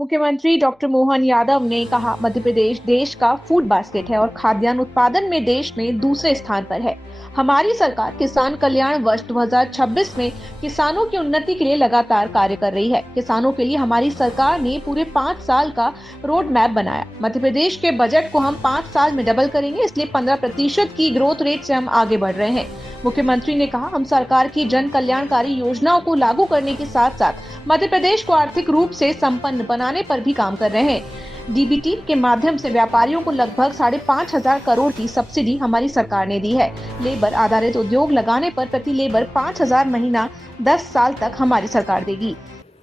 मुख्यमंत्री डॉक्टर मोहन यादव ने कहा, मध्य प्रदेश देश का फूड बास्केट है और खाद्यान्न उत्पादन में देश में दूसरे स्थान पर है। हमारी सरकार किसान कल्याण वर्ष 2026 में किसानों की उन्नति के लिए लगातार कार्य कर रही है। किसानों के लिए हमारी सरकार ने पूरे 5 साल का रोड मैप बनाया। मध्य प्रदेश के बजट को हम 5 साल में डबल करेंगे, इसलिए 15% की ग्रोथ रेट से हम आगे बढ़ रहे हैं। मुख्यमंत्री ने कहा, हम सरकार की जन कल्याणकारी योजनाओं को लागू करने के साथ साथ मध्य प्रदेश को आर्थिक रूप से संपन्न बनाने पर भी काम कर रहे हैं। डीबीटी के माध्यम से व्यापारियों को लगभग 5,500 करोड़ की सब्सिडी हमारी सरकार ने दी है। लेबर आधारित उद्योग लगाने पर प्रति लेबर 5,000 महीना 10 साल तक हमारी सरकार देगी।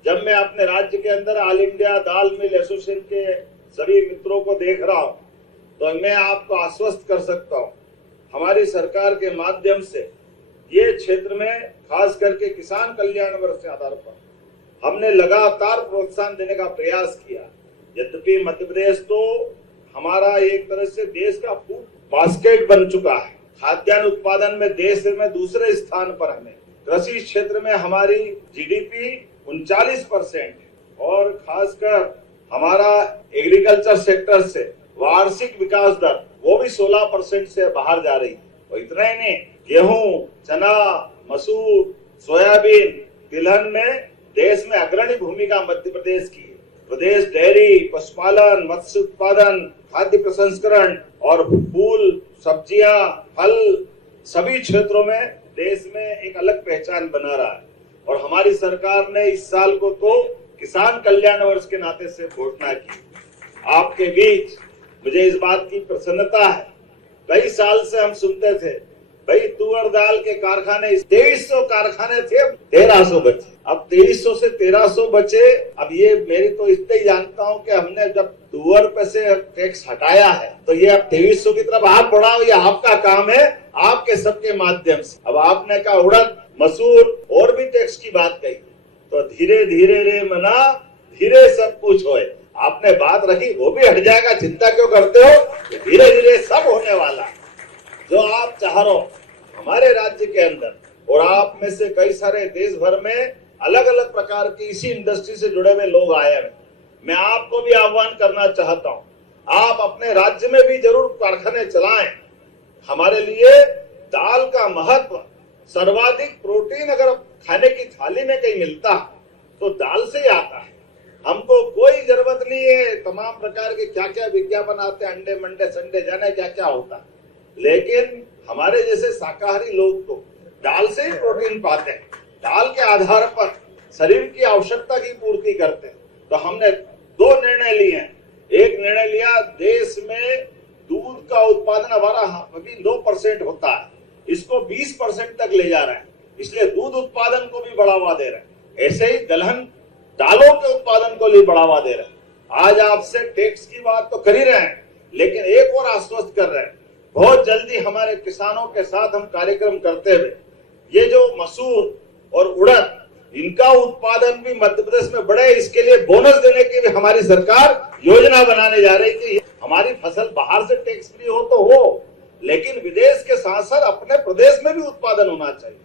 जब मैं अपने राज्य के अंदर ऑल इंडिया दाल मिल एसोसिएशन के सभी मित्रों को देख रहा हूँ, तो मैं आपको आश्वस्त कर सकता हूँ, हमारी सरकार के माध्यम से ये क्षेत्र में खास करके किसान कल्याण वर्ष के आधार पर हमने लगातार प्रोत्साहन देने का प्रयास किया। यद्यपि मध्य प्रदेश तो हमारा एक तरह से देश का फूड बास्केट बन चुका है। खाद्यान्न उत्पादन में देश में दूसरे स्थान पर हमें, कृषि क्षेत्र में हमारी जीडीपी 39% है और खासकर हमारा एग्रीकल्चर सेक्टर से वार्षिक विकास दर वो भी 16% से बाहर जा रही है। और इतना ही नहीं, गेहूं, चना, मसूर, सोयाबीन, तिलहन में देश में अग्रणी भूमिका मध्य प्रदेश की है। प्रदेश डेयरी, पशुपालन, मत्स्य उत्पादन, खाद्य प्रसंस्करण और फूल, सब्जियां, फल सभी क्षेत्रों में देश में एक अलग पहचान बना रहा है। और हमारी सरकार ने इस साल को तो किसान कल्याण वर्ष के नाते से घोषणा की। आपके बीच मुझे इस बात की प्रसन्नता है, कई साल से हम सुनते थे भाई तुअर दाल के कारखाने 2300 कारखाने थे, 1300 बचे। अब 2300 से 1300 बचे। अब ये मेरी तो इतना ही जानता हूँ कि हमने जब तुअर पे से टैक्स हटाया है तो ये अब 2300 की तरफ आप बढ़ाओ, ये आपका काम है, आपके सबके माध्यम से। अब आपने कहा उड़द, मसूर और भी टैक्स की बात कही, तो धीरे धीरे रे मना धीरे सब कुछ होए। आपने बात रखी, वो भी हट जाएगा, चिंता क्यों करते हो, धीरे धीरे सब होने वाला। जो आप चाह रहे हो हमारे राज्य के अंदर, और आप में से कई सारे देश भर में अलग अलग प्रकार की इसी इंडस्ट्री से जुड़े हुए लोग आए हैं। मैं आपको भी आह्वान करना चाहता हूं, आप अपने राज्य में भी जरूर कारखाने चलाएं। हमारे लिए दाल का महत्व, सर्वाधिक प्रोटीन अगर खाने की थाली में कहीं मिलता तो दाल से ही आता है। हमको कोई जरूरत नहीं है तमाम प्रकार के क्या क्या विज्ञापन आते हैं, अंडे मंडे संडे जाने क्या क्या होता है, लेकिन हमारे जैसे शाकाहारी लोग तो दाल से ही प्रोटीन पाते हैं। दाल के आधार पर शरीर की आवश्यकता की पूर्ति करते हैं। तो हमने 2 निर्णय लिए हैं। एक निर्णय लिया, देश में दूध का उत्पादन हमारा अभी 9% होता है, इसको 20% तक ले जा रहे हैं, इसलिए दूध उत्पादन को भी बढ़ावा दे रहे हैं। ऐसे ही दलहन दालों के उत्पादन को भी बढ़ावा दे रहे हैं। आज आपसे टैक्स की बात तो कर ही रहे हैं, लेकिन एक और आश्वस्त कर रहे हैं, बहुत जल्दी हमारे किसानों के साथ हम कार्यक्रम करते हुए ये जो मसूर और उड़द, इनका उत्पादन भी मध्य प्रदेश में बढ़े, इसके लिए बोनस देने की भी हमारी सरकार योजना बनाने जा रही है कि हमारी फसल बाहर से टैक्स फ्री हो तो हो, लेकिन विदेश के साथ साथ अपने प्रदेश में भी उत्पादन होना चाहिए।